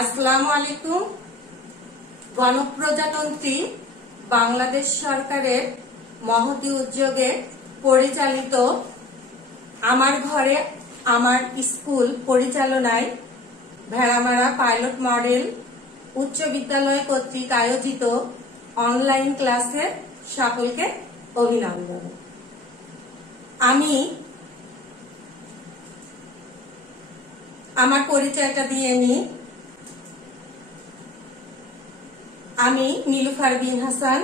আসসালামু আলাইকুম। গণপ্রজাতন্ত্রী বাংলাদেশ সরকারের মহতী উদ্যোগে পরিচালিত আমার ঘরে আমার স্কুল পরিচালনায় ভেড়ামারা পাইলট মডেল উচ্চ বিদ্যালয় কর্তৃক আয়োজিত অনলাইন ক্লাসে সকলকে অভিনন্দন। আমি আমার পরিচয়টা দিয়ে নিই। আমি নীলুফার বিন হাসান,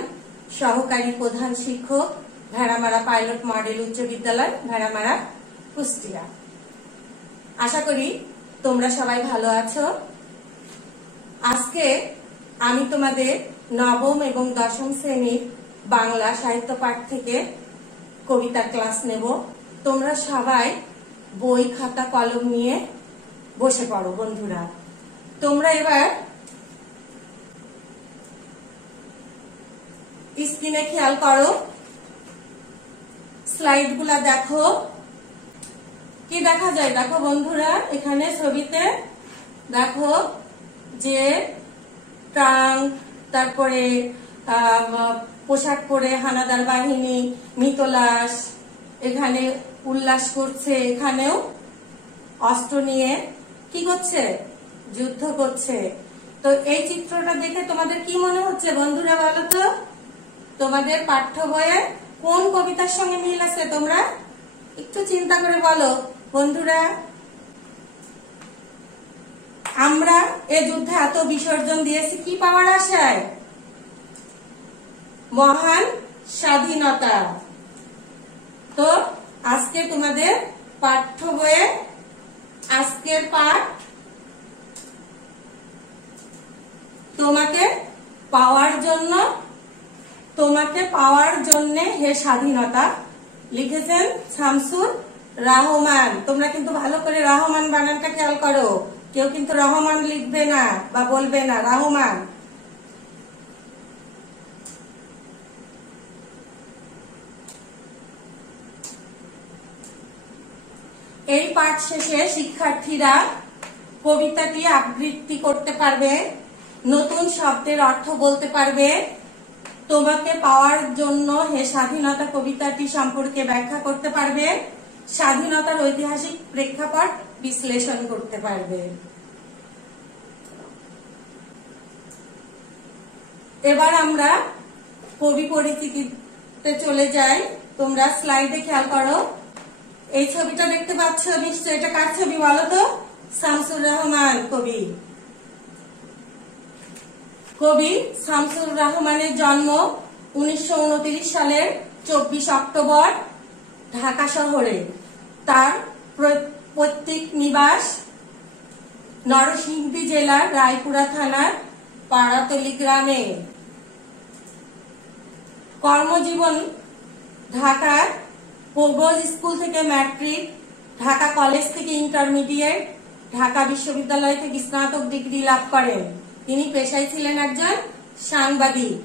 সহকারী প্রধান শিক্ষক, ভেড়ামারা পাইলট মডেল উচ্চ বিদ্যালয়, ভেড়ামারা, কুষ্টিয়া। আশা করি তোমরা সবাই ভালো আছো। আজকে আমি তোমাদের নবম এবং দশম শ্রেণীর বাংলা সাহিত্য পাঠ থেকে কবিতার ক্লাস নেব। তোমরা সবাই বই খাতা কলম নিয়ে বসে পড়ো বন্ধুরা। তোমরা এবার স্ক্রিনে খেয়াল করো, স্লাইড গুলা দেখো। কি দেখা যায় দেখো বন্ধুরা, এখানে ছবিতে দেখো যে ট্রাঙ্ক, তারপরে পোশাক পরে হানাদার বাহিনী মিতলাস এখানে উল্লাস করছে, এখানেও অস্ত্র নিয়ে কি করছে, যুদ্ধ করছে। তো এই চিত্রটা দেখে তোমাদের কি মনে হচ্ছে বন্ধুরা বলো তো? তোমাদের পাঠ্য বইয়ে কোন কবিতার সঙ্গে মিল আছে তোমরা একটু চিন্তা করে বলো বন্ধুরা। আমরা এই যুদ্ধে এত বিসর্জন দিয়েছি কি পাওয়ার আশায়? মহান স্বাধীনতা। তো আজকে তোমাদের পাঠ্য বইয়ে আজকের পাঠ তোমাকে পাওয়ার জন্য হে স্বাধীনতা লিখেছেন শামসুর রহমান। তোমরা কিন্তু ভালো করে রহমান বানানটা খেয়াল করো, কেউ কিন্তু রহমান লিখবে না বা বলবে না, রহমান। এই পাঠ শেষে শিক্ষার্থীরা কবিতাটি আবৃত্তি করতে পারবে, নতুন শব্দের অর্থ বলতে পারবে, তোমাকে পাওয়ার জন্য হে স্বাধীনতা কবিতাটি সম্পর্কে ব্যাখ্যা করতে পারবে, স্বাধীনতার ঐতিহাসিক প্রেক্ষাপট বিশ্লেষণ করতে পারবে। এবার আমরা কবি পরিচিতিতে চলে যাই। তোমরা স্লাইডে খেয়াল করো, এই ছবিটা দেখতে পাচ্ছ নিশ্চয়, এটা কার ছবি বলো তো? শামসুর রহমান কবি। কবি শামসুর রহমানের জন্ম 1929 সালের 24 অক্টোবর ঢাকা শহরে। তার পৈতৃক নিবাস নরসিংদী জেলার রায়পুরা থানার পাড়াতলী গ্রামে। কর্মজীবন ঢাকার পূর্বজ স্কুল থেকে ম্যাট্রিক, ঢাকা কলেজ থেকে ইন্টারমিডিয়েট, ঢাকা বিশ্ববিদ্যালয় থেকে স্নাতক ডিগ্রি লাভ করেন। তিনি পেশায় ছিলেন একজন সাংবাদিক।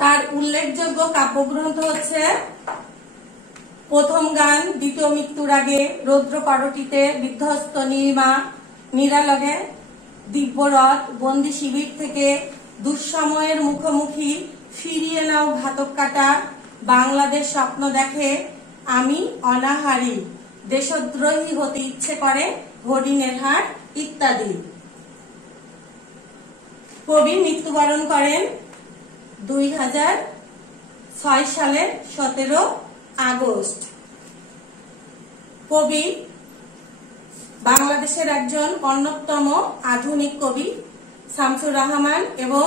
তার উল্লেখযোগ্য কাব্যগ্রন্থ হচ্ছে প্রথম গান, দ্বিতীয় মৃত্যুর আগে, রৌদ্র করটিতে, বিধ্বস্ত নীলিমা, নিরালগে, দিব্যরথ, বন্দি শিবির থেকে, দুঃসময়ের মুখোমুখি, ফিরিয়ে নাও ঘাতক কাটা, বাংলাদেশ স্বপ্ন দেখে, আমি অনাহারী, দেশদ্রোহী হতে ইচ্ছে করে, হরিণের হাট ইত্যাদি। কবি মৃত্যুবরণ করেন 2006 সালের 17 আগস্ট। কবি বাংলাদেশের একজন অন্যতম আধুনিক কবি শামসুর রহমান এবং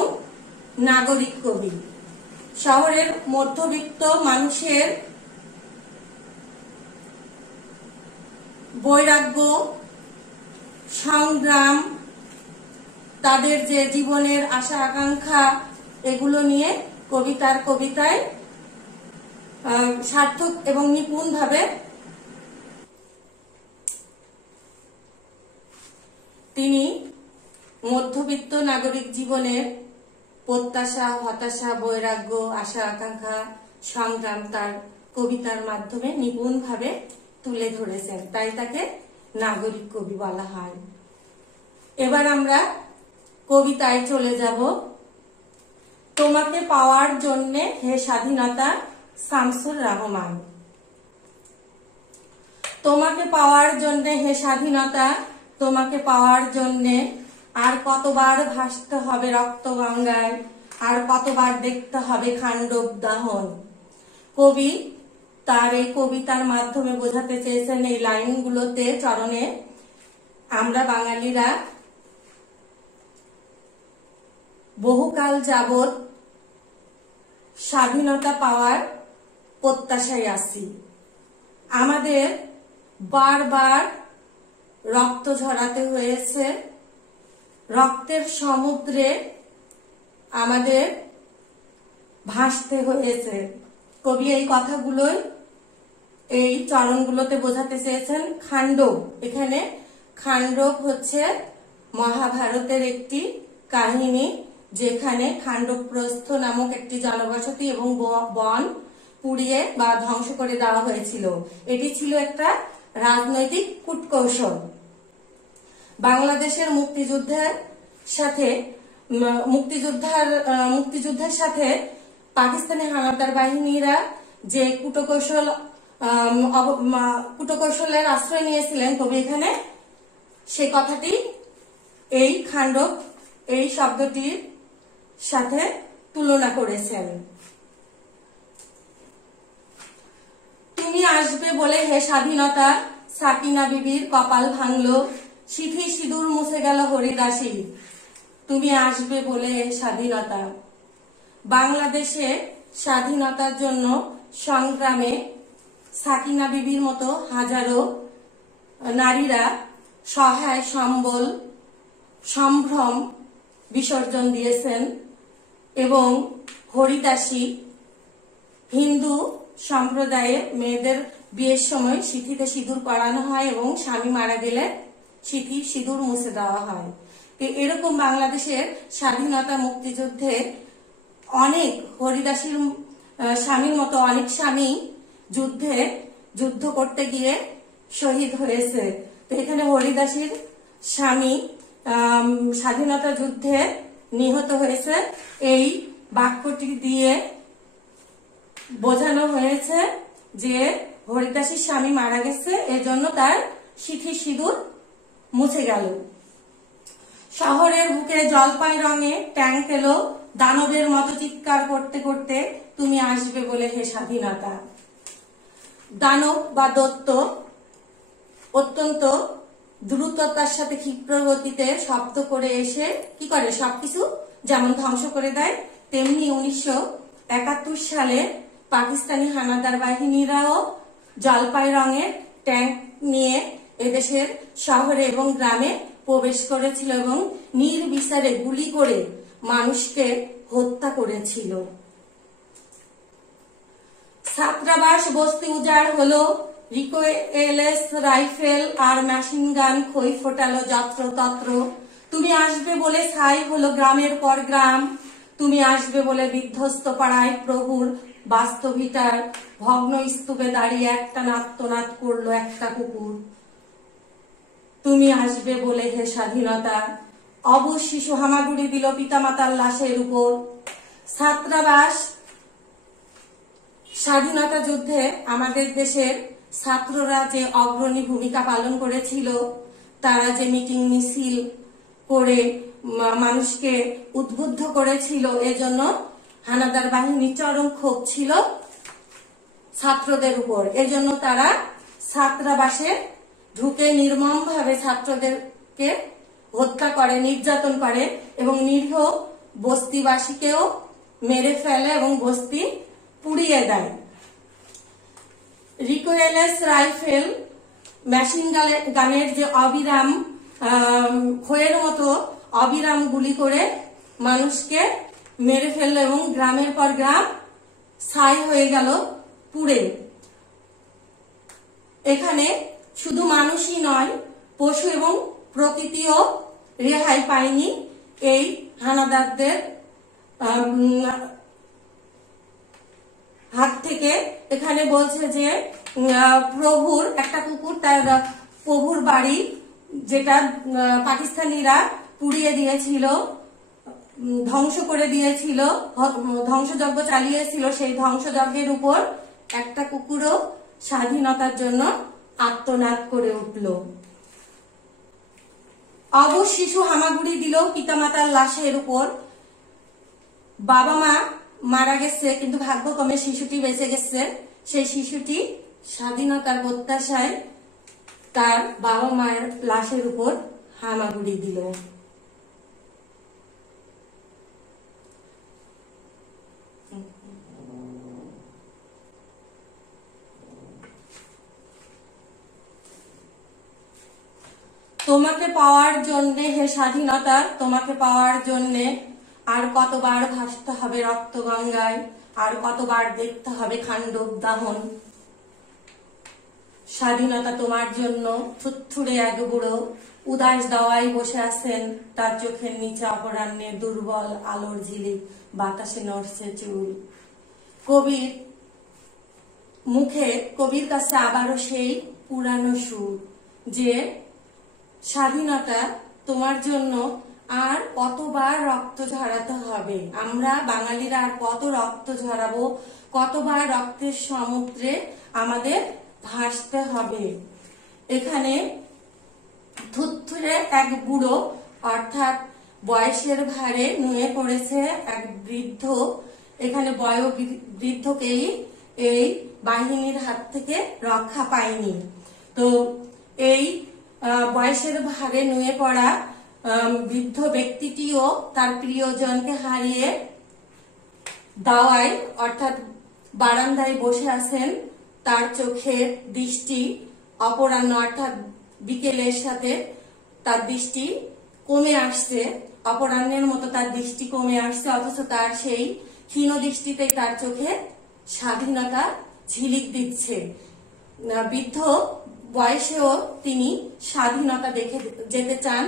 নাগরিক কবি। শহরের মধ্যবিত্ত মানুষের বৈরাগ্য, সংগ্রাম, তাদের যে জীবনের আশা আকাঙ্ক্ষা, এগুলো নিয়ে কবিতায় সার্থক এবং নিপুণ ভাবে তিনি মধ্যবিত্ত নাগরিক জীবনের প্রত্যাশা, হতাশা, বৈরাগ্য, আশা আকাঙ্ক্ষা, সংগ্রাম তার কবিতার মাধ্যমে নিপুণ ভাবে তুলে ধরেছেন, তাই তাকে নাগরিক কবি বলা হয়। এবার আমরা কবিতায় চলে যাব। তোমাকে পাওয়ার জন্যে হে স্বাধীনতা, শামসুর রহমান। তোমাকে পাওয়ার জন্যে হে স্বাধীনতা, তোমাকে পাওয়ার জন্যে আর কতবার ভাসতে হবে রক্ত গঙ্গায়, আর কতবার দেখতে হবে খান্ডব দাহন। কবি তার এই কবিতার মাধ্যমে বোঝাতে চেয়েছেন এই লাইনগুলোতে চরণে, আমরা বাঙালিরা বহুকাল যাবৎ স্বাধীনতা পাওয়ার প্রত্যাশায় আছি। আমাদের বারবার রক্ত ঝরাতে হয়েছে, রক্তের সমুদ্রে আমাদের ভাসতে হয়েছে। কবি এই কথাগুলোই এই চরণগুলোতে বোঝাতে চেয়েছেন। খান্ডব, এখানে খান্ডব হচ্ছে মহাভারতের একটি কাহিনী, যেখানে খান্ডবপ্রস্থ নামক একটি জনবসতি এবং বন পুড়িয়ে বা ধ্বংস করে দেওয়া হয়েছিল। এটি ছিল একটা রাজনৈতিক কূটকৌশল। বাংলাদেশের মুক্তিযুদ্ধের সাথে পাকিস্তানি হানাদার বাহিনীরা যে কূটকৌশলের আশ্রয় নিয়েছিলেন, কবি এখানে সেই কথাটি এই খান্ডব এই শব্দটির সাথে তুলনা করেছেন। তুমি আসবে বলে হে স্বাধীনতা, সাকিনা বিবির কপাল ভাঙলো, সিথি সিঁদুর মুছে গেল হরিদাসী। তুমি আসবে বলে স্বাধীনতা। বাংলাদেশে স্বাধীনতার জন্য সংগ্রামে সাকিনা বিবির মতো হাজারো নারীরা সহায় সম্বল সম্ভ্রম বিসর্জন দিয়েছেন এবং হরিদাসী হিন্দু সম্প্রদায়ে মেয়েদের বিয়ের সময় সিঁথিতে সিঁদুর পরানো হয় এবং স্বামী মারা গেলে সিঁথি সিঁদুর মুছে দেওয়া হয়। এরকম বাংলাদেশের স্বাধীনতা মুক্তিযুদ্ধে অনেক হরিদাসীর স্বামীর মতো অনেক স্বামী যুদ্ধ করতে গিয়ে শহীদ হয়েছে। তো এখানে হরিদাসীর স্বামী স্বাধীনতা যুদ্ধে নিহত হয়েছে। এই বাক্যটি দিয়ে বোঝানো হয়েছে যে হরিদাসীর স্বামী মারা গেছে, এজন্য তার সিঁথি সিঁদুর মুছে গেল। শহরের বুকে জলপাই রঙে ট্যাঙ্ক এলো, দানবের মতো চিৎকার করতে করতে তুমি আসবে বলে হে স্বাধীনতা। দানব বা দৈত্য অত্যন্ত দ্রুততার সাথে ক্ষিপ্র গতিতে শব্দ করে এসে কি করে, সবকিছু যেমন ধ্বংস করে দেয়, তেমনি 1971 সালে পাকিস্তানি হানাদার বাহিনীরাও জলপাই রঙের ট্যাঙ্ক নিয়ে এদেশের শহরে এবং গ্রামে প্রবেশ করেছিল এবং নির্বিচারে গুলি করে মানুষকে হত্যা করেছিল। ছাত্রাবাস বস্তি উজাড় হলো, রিকোয়েলস রাইফেল আর মেশিন গান খই ফোটালো যত্রতত্র। তুমি আসবে বলে ছাই হলো গ্রামের পর গ্রাম, তুমি আসবে বলে বিধ্বস্ত পাড়ায় প্রভুর বাস্তবিতার ভগ্ন স্তূপে দাঁড়িয়ে একটা নাত্তনাদ করলো একটা কুকুর। তুমি আসবে বলে হে স্বাধীনতা, অবশ শিশু হামাগুড়ি দিল পিতামাতার লাশের উপর। ছাত্রাবাস স্বাধীনতা যুদ্ধে আমাদের দেশের ছাত্ররা যে অগ্রণী ভূমিকা পালন করেছিল, তারা যে মিটিং মিছিল করে মানুষকে উদ্বুদ্ধ করেছিল, এজন্য হানাদার বাহিনী চরম ক্ষোভ ছিল ছাত্রদের উপর। এজন্য তারা ছাত্রাবাসে ঢুকে নির্মমভাবে ছাত্রদেরকে হত্যা করে, নির্যাতন করে এবং নিরীহ বস্তিবাসীকেও মেরে ফেলে এবং বস্তি পুড়িয়ে দেয়। রিকোয়েলস রাইফেল মেশিন গানের যে অবিরাম খয়ের মতো অবিরাম গুলি করে মানুষকে মেরে ফেললো এবং গ্রামের পর গ্রাম ছাই হয়ে গেল পুড়ে। এখানে শুধু মানুষই নয়, পশু এবং প্রকৃতিও রেহাই পায়নি এই হানাদারদের হাত থেকে। এখানে বলছে যে প্রভুর একটা কুকুর তার প্রভুর বাড়ি যেটা পাকিস্তানিরা পুড়িয়ে দিয়েছিল, ধ্বংস করে দিয়েছিল, ধ্বংসযজ্ঞ চালিয়েছিল, সেই ধ্বংসযজ্ঞের উপর একটা কুকুরও স্বাধীনতার জন্য আর্তনাদ করে উঠল। অবশ শিশু হামাগুড়ি দিল পিতামাতার লাশের উপর। বাবা মা মারা গেছে, কিন্তু ভাগ্যক্রমে শিশুটি বেঁচে গেছে। সেই শিশুটি স্বাধীনতার প্রত্যাশায় তার বাবা মায়ের লাশের উপর হামাগুড়ি দিল। তোমাকে পাওয়ার জন্যে, হে স্বাধীনতা, তোমাকে পাওয়ার জন্যে আর কতবার ভাসতে হবে রক্ত গঙ্গায়, আর কতবার দেখতে হবে খান্ডব দাহন। স্বাধীনতা তোমার জন্য থুথুড়ে এক বুড়ো উদাস দাওয়ায় বসে আছেন, তার চোখের নিচে অপরাহ্নে দুর্বল আলোর ঝিলিক, বাতাসে নড়ছে চুল। কবির মুখে, কবির কাছে আবারও সেই পুরানো সুর যে স্বাধীনতা তোমার জন্য আর কতবার রক্ত ঝরাতে হবে, আমরা বাঙালিরা আর কত রক্ত ঝরাবো, কতবার রক্তের সমুদ্রে আমাদের ভাসতে হবে। এখানে থুথুড়ে এক বুড়ো, অর্থাৎ বয়সের ভারে নুয়ে পড়েছে এক বৃদ্ধ। এখানে বৃদ্ধকেই এই বাহিনীর হাত থেকে রক্ষা পায়নি। তো এই বয়সের ভারে নুয়ে পড়া বৃদ্ধ ব্যক্তিটিও তার প্রিয়জনকে হারিয়ে দাওয়ায়, অর্থাৎ বারান্দায় বসে আছেন। তার চোখের দৃষ্টি অপরাহ্ন, অর্থাৎ বিকেলের সাথে তার দৃষ্টি কমে আসছে, অপরাহ্নের মতো তার দৃষ্টি কমে আসছে, অথচ তার সেই ক্ষীণ দৃষ্টিতে তার চোখে স্বাধীনতা ঝিলিক দিচ্ছে। বৃদ্ধ বয়সেও তিনি স্বাধীনতা দেখে যেতে চান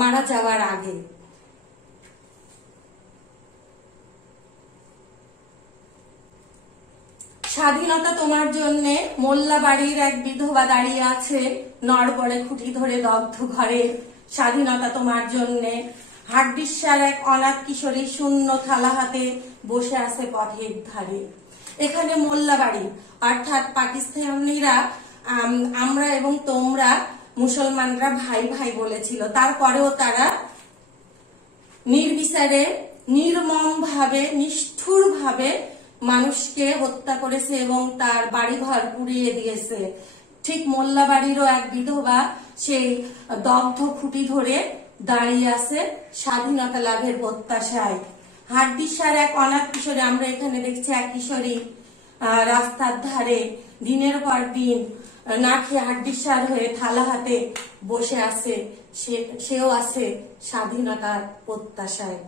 মারা যাওয়ার আগে। স্বাধীনতা তোমার জন্যে মোল্লা বাড়ির এক বিধবা দাঁড়িয়ে আছে নড়বড়ে খুঁটি ধরে দগ্ধ ঘরে। স্বাধীনতা তোমার জন্যে হাড্ডিসার এক অনাথ কিশোরী শূন্য থালা হাতে বসে আছে পথের ধারে। এখানে মোল্লা বাড়ি, অর্থাৎ পাকিস্তানিরা আমরা এবং তোমরা মুসলমানরা ভাই ভাই বলেছিল, তারপরেও তারা নির্বিচারে নির্মম ভাবে নিষ্ঠুর ভাবে মানুষকে হত্যা করেছে এবং তার বাড়িঘর পুড়িয়ে দিয়েছে। ঠিক মোল্লা বাড়িরও এক বিধবা সেই দগ্ধ খুঁটি ধরে দাঁড়িয়ে আছে স্বাধীনতা লাভের প্রত্যাশায়। হাড্ডিসার এক অনাথ কিশোরী, আমরা এখানে দেখছি এক কিশোরী রাস্তার ধারে দিনের পর দিন না খেয়ে হাড্ডিসার হয়ে থালা হাতে বসে আছে, সেও আছে স্বাধীনতার প্রত্যাশায়।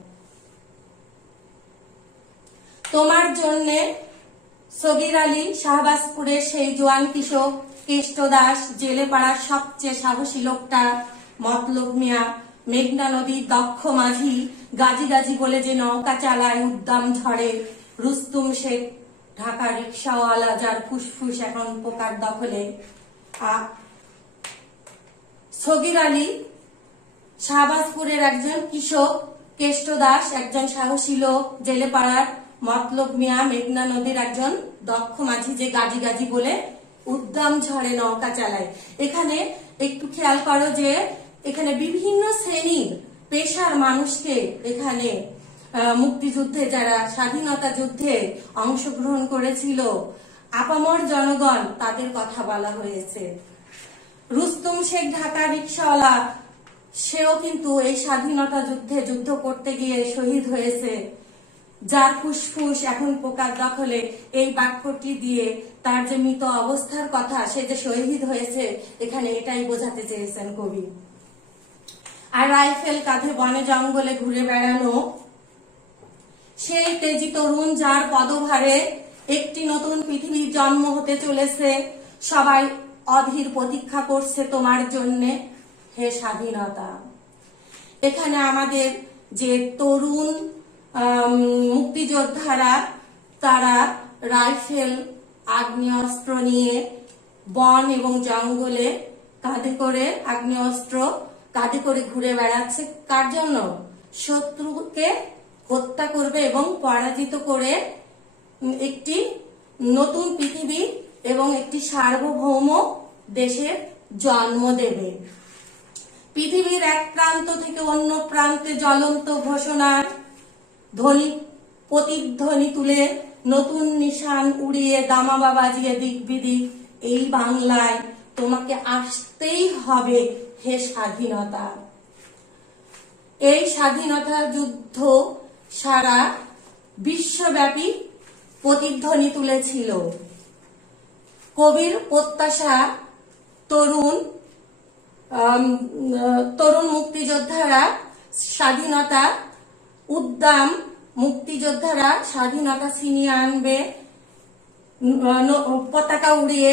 তোমার জন্যে সগির আলী শাহবাজপুরের সেই জোয়ান কিশোর, কেষ্ট দাস জেলে পাড়ার সবচেয়ে সাহসী লোকটা, মতলব মিয়া মেঘনা নদীর দক্ষ মাঝি, গাজি গাজি বলে যে নৌকা চালায় উদ্দাম ঝড়ে, রুস্তুম শেখ ঢাকা রিক্সাওয়ালা যার ফুসফুস এখন পোকার দখলে। সগির আলী শাহবাজপুরের একজন কৃষক, কেষ্ট দাস একজন সাহসী লোক জেলে পাড়ার, মতলব মিয়া মেঘনা নদীর একজন দক্ষ মাঝি যে গাজি গাজি বলে উদ্দাম ঝড়ে নৌকা চালায়। এখানে একটু খেয়াল করো যে এখানে বিভিন্ন শ্রেণীর পেশার মানুষকে এখানে মুক্তিযুদ্ধে, যারা স্বাধীনতা যুদ্ধে অংশগ্রহণ করেছিল, আপামর জনগণ, তাদের কথা বলা হয়েছে। রুস্তুম শেখ ঢাকা রিক্সাওয়ালা, সেও কিন্তু এই স্বাধীনতা যুদ্ধে যুদ্ধ করতে গিয়ে শহীদ হয়েছে। যার ফুসফুস এখন পোকার দখলে, এই বাক্যটি দিয়ে তার যে মৃত অবস্থার কথা, সে যে শহীদ হয়েছে, এখানে এটাই বোঝাতে চেয়েছেন কবি। আর রাইফেল কাঁধে বনে জঙ্গলে ঘুরে বেড়ানো সেই তেজি তরুণ, যার পদভারে একটি নতুন পৃথিবীর জন্ম হতে চলেছে। সবাই অধীর প্রতীক্ষা করছে তোমার জন্যে, হে স্বাধীনতা। এখানে আমাদের যে তরুণ মুক্তিযোদ্ধারা, তারা রাইফেল আগ্নেয়াস্ত্র নিয়ে বন এবং জঙ্গলে কাঁধে করে আগ্নেয়াস্ত্র কাঁধে করে ঘুরে বেড়াচ্ছে। কার জন্য? শত্রুকে হত্যা করবে এবং পরাজিত করে একটি নতুন পৃথিবী এবং একটি সার্বভৌম দেশের জন্ম দেবে। পৃথিবীর এক প্রান্ত থেকে অন্য প্রান্তে জ্বলন্ত ঘোষণার ধ্বনি প্রতিধ্বনি তুলে নতুন নিশান উড়িয়ে দামামা বাজিয়ে দিক বিদিক এই বাংলায় তোমাকে আসতেই হবে হে স্বাধীনতা। এই স্বাধীনতা যুদ্ধ সারা বিশ্বব্যাপী প্রতিধ্বনি তুলেছিল। কবির প্রত্যাশা তরুণ মুক্তিযোদ্ধারা স্বাধীনতা উদ্দাম মুক্তিযোদ্ধারা স্বাধীনতা ছিনিয়ে আনবে, পতাকা উড়িয়ে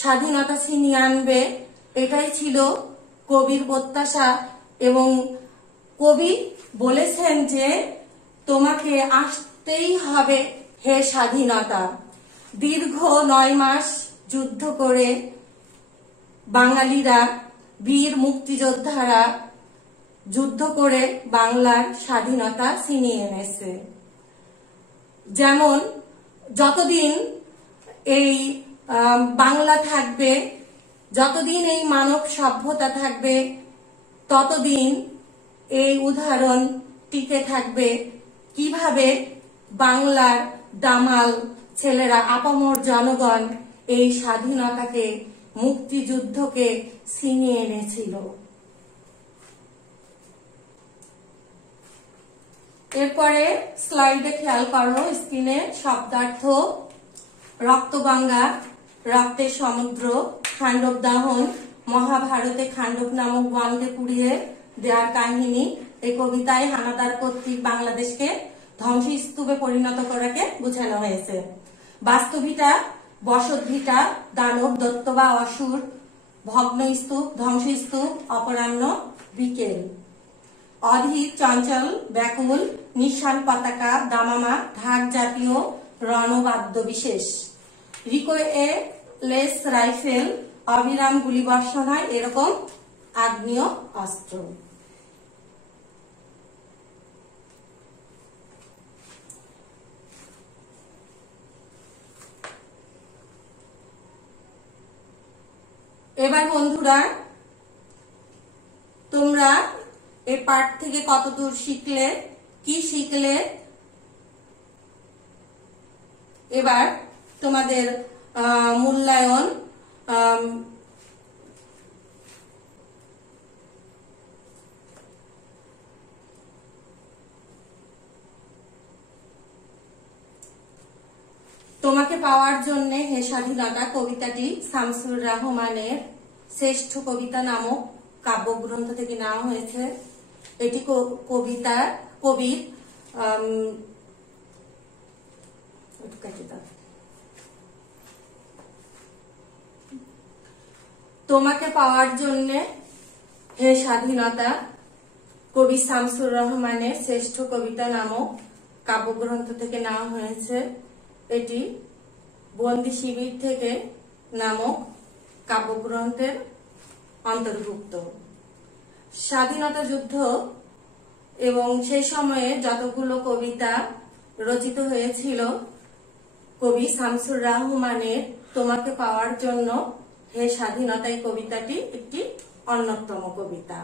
স্বাধীনতা ছিনিয়ে আনবে, এটাই ছিল কবির প্রত্যাশা। এবং কবি বলেছেন যে তোমাকে আসতেই হবে হে স্বাধীনতা। দীর্ঘ 9 মাস যুদ্ধ করে বাঙালিরা, বীর মুক্তিযোদ্ধারা যুদ্ধ করে বাংলার স্বাধীনতা ছিনিয়ে এনেছে। যেমন যতদিন এই বাংলা থাকবে, যতদিন এই মানব সভ্যতা থাকবে, ততদিন এই উদাহরণ টিকে থাকবে কিভাবে বাংলার দামাল ছেলেরা, আপামর জনগণ এই স্বাধীনতাকে, মুক্তিযুদ্ধকে ছিনিয়ে এনেছিল। এরপরে স্লাইডে খেয়াল করো, স্ক্রিনে শব্দার্থ: রক্তগঙ্গা, রক্তের সমুদ্র, খান্ডব দাহন, মহাভারতে খান্ডব নামক বনকে পুড়িয়ে দেওয়ার কাহিনী। এই কবিতায় হানাদার কর্তৃক বাংলাদেশকে ধ্বংসস্তূপে পরিণত করাকে বোঝানো হয়েছে। বাস্তবিটা, বসতভিটা, দানব, দৈত্য বা অসুর, ভগ্নস্তূপ, ধ্বংসস্তূপ, অপরাহ্ন, বিকেল। অধীর, চঞ্চল, ব্যাকুল, নিশান পতাকা, দামামা, ঢাক জাতীয় রণবাদ্য বিশেষ। রিকোয়েলেস রাইফেল, অবিরাম গুলিবর্ষণ হয় এরকম আগ্নেয় অস্ত্র। এবার বন্ধুরা, তোমরা এই পাঠ থেকে কতদূর শিখলে, কি শিখলে, এবার তোমাদের মূল্যায়ন তোমাকে পাওয়ার জন্য হে স্বাধীনতা কবিতাটি শামসুর রাহমানের শ্রেষ্ঠ কবিতা নামক কাব্যগ্রন্থ থেকে নেওয়া হয়েছে। এটি কবির তোমাকে পাওয়ার জন্য হে স্বাধীনতা কবি শামসুর রহমানের শ্রেষ্ঠ কবিতা নামক কাব্যগ্রন্থ থেকে নেওয়া হয়েছে। এটি বন্দি শিবির থেকে নামক কাব্যগ্রন্থের অন্তর্ভুক্ত। স্বাধীনতা যুদ্ধ এবং সেই সময়ে যতগুলো কবিতা রচিত হয়েছিল, কবি শামসুর রহমানের তোমাকে পাওয়ার জন্য হে স্বাধীনতা এই কবিতাটি একটি অন্যতম কবিতা।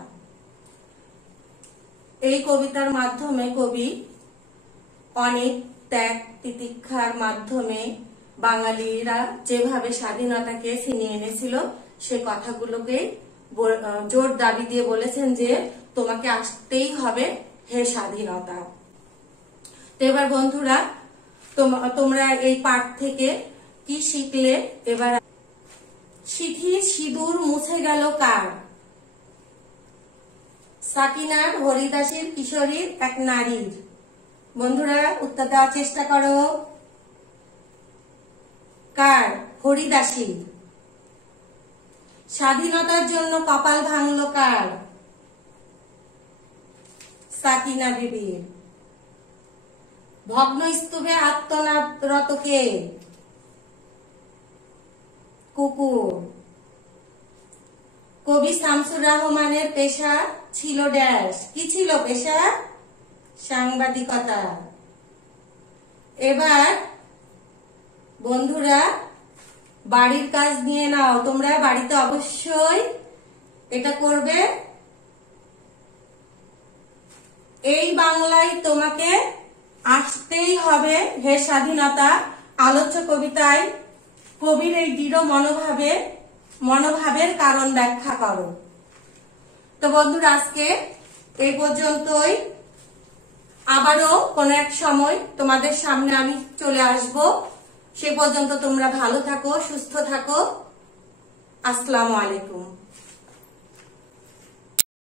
এই কবিতার মাধ্যমে কবি অনেক ত্যাগ তিতিক্ষার মাধ্যমে বাঙালিরা যেভাবে স্বাধীনতাকে ছিনিয়ে এনেছিল সে কথাগুলোকে জোর দাবি দিয়ে বলেছেন যে তোমাকে আসতেই হবে হে স্বাধীনতা। তো এবার বন্ধুরা, তোমরা এই পাঠ থেকে কি শিখলে? এবার সিঁথির সিঁদুর মুছে গেল কার? সাকিনার, হরিদাসীর, কিশোরীর, এক নারীর। বন্ধুরা উত্তর দেওয়ার চেষ্টা করো। কার? হরিদাসী। স্বাধীনতার জন্য কপাল ভাঙলো কার? সাকিনা বিবির। ভগ্নস্তূপে আত্মনাদরত কে? কুকুর। কবি শামসুর রহমানের পেশা ছিল ড্যাশ। কি ছিল পেশা? সাংবাদিকতা। এবার বন্ধুরা বাড়ির কাজ নিয়ে নাও, তোমরা বাড়িতে অবশ্যই এটা করবে। এই বাংলায় তোমাকে আসতেই হবে হে স্বাধীনতা আলোচ্য কবিতায় কবির এই দৃঢ় মনোভাবের কারণ ব্যাখ্যা করো। তো বন্ধুরা আজকে এই পর্যন্তই। আবারও কোনো এক সময় তোমাদের সামনে আমি চলে আসব। সে পর্যন্ত তোমরা ভালো থাকো, সুস্থ থাকো। আসসালামু আলাইকুম।